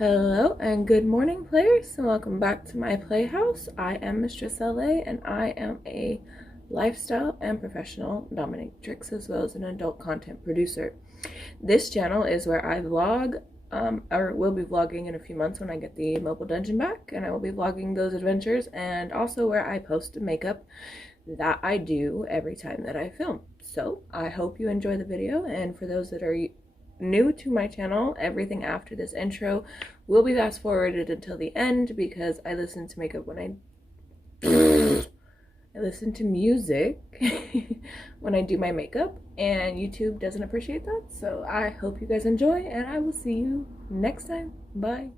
Hello and good morning, players, and welcome back to my playhouse. I am Mistress LA, and I am a lifestyle and professional dominatrix as well as an adult content producer. This channel is where I vlog, or will be vlogging in a few months when I get the mobile dungeon back, and I will be vlogging those adventures, and also where I post makeup that I do every time that I film. So I hope you enjoy the video, and for those that are new to my channel, everything after this intro will be fast forwarded until the end because I listen to makeup when I listen to music when I do my makeup, and YouTube doesn't appreciate that. So I hope you guys enjoy, and I will see you next time. Bye.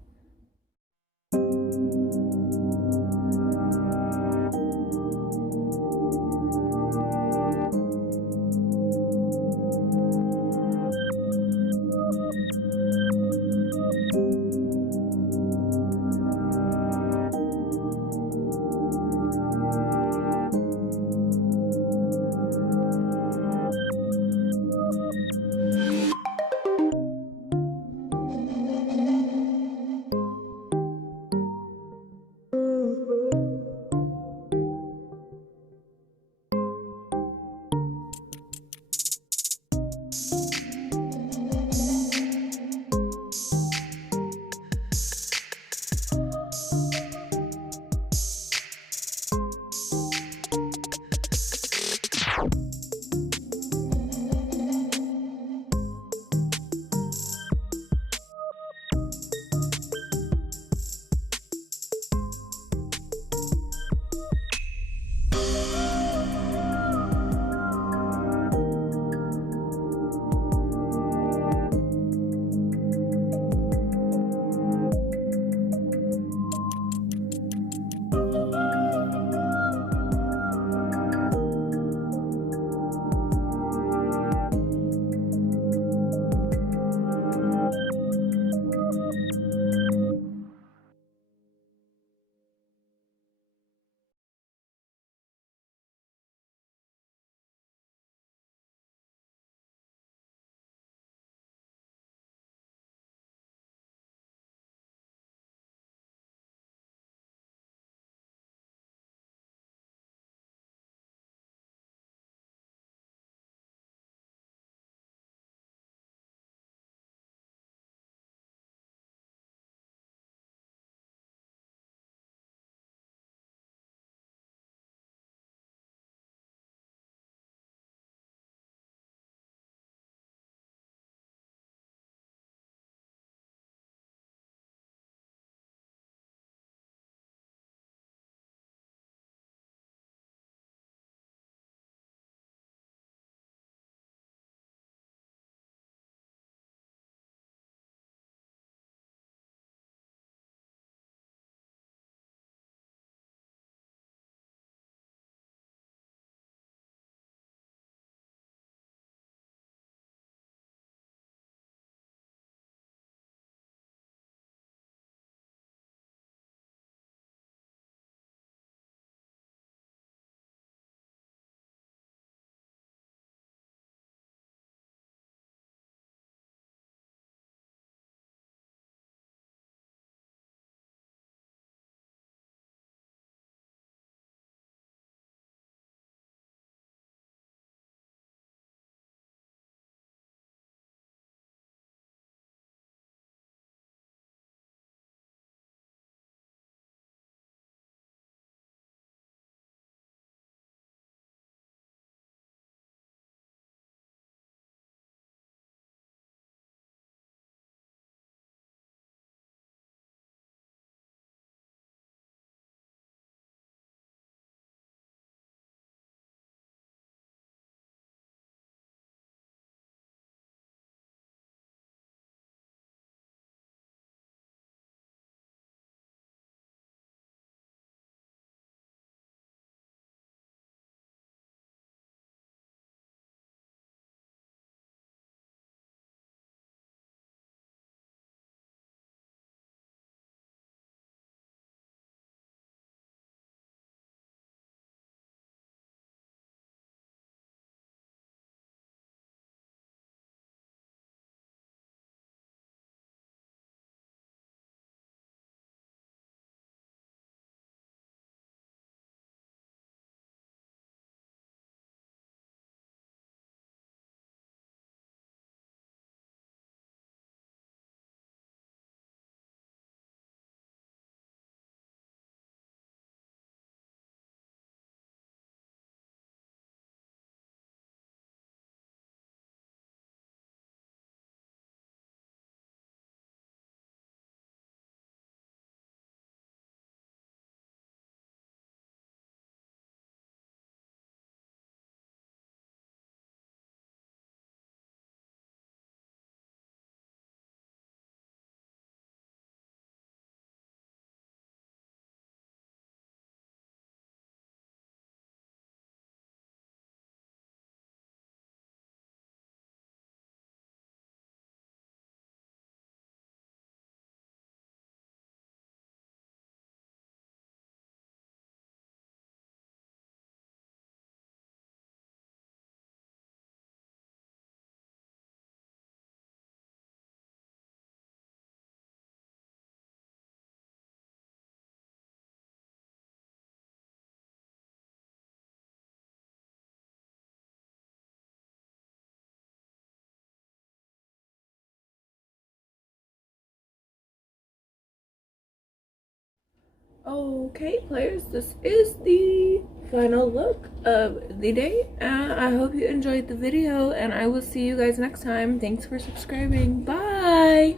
Okay, players, this is the final look of the day. I hope you enjoyed the video, and I will see you guys next time. Thanks for subscribing. Bye!